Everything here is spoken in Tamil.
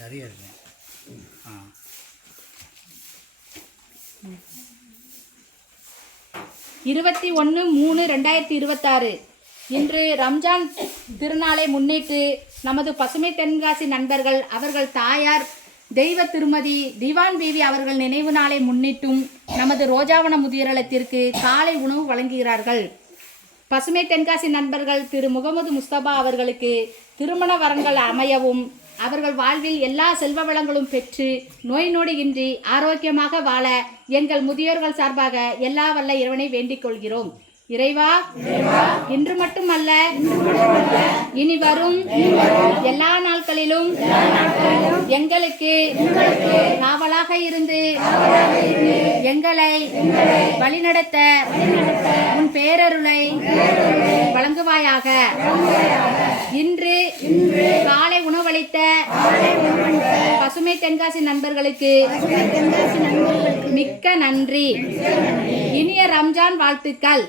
நிறைய இருக்கு. 21/3/2026 இன்று ரம்ஜான் திருநாளை முன்னிட்டு நமது பசுமை தென்காசி நண்பர்கள் அவர்கள் தாயார் தெய்வ திருமதி திவான் பேபி அவர்கள் நினைவு நாளை முன்னிட்டும் நமது ரோஜாவன முதியோரத்திற்கு காலை உணவு வழங்குகிறார்கள். பசுமை தென்காசி நண்பர்கள் திரு முகமது முஸ்தபா அவர்களுக்கு திருமண வரன்கள் அமையவும் அவர்கள் வாழ்வில் எல்லா செல்வ வளங்களும் பெற்று நோய் நொடியின்றி ஆரோக்கியமாக வாழ எங்கள் முதியோர்கள் சார்பாக எல்லா வல்ல இறைவனை வேண்டிக் கொள்கிறோம். இறைவா, இன்று மட்டுமல்ல இனி வரும் எல்லா நாட்களிலும் எங்களுக்கு காவலாக இருந்து எங்களை வழிநடத்த உன் பேரருளை வழங்குவாயாக. இன்று காலை உணவளித்த பசுமை தென்காசி நண்பர்களுக்கு மிக்க நன்றி. இனிய ரம்ஜான் வாழ்த்துக்கள்.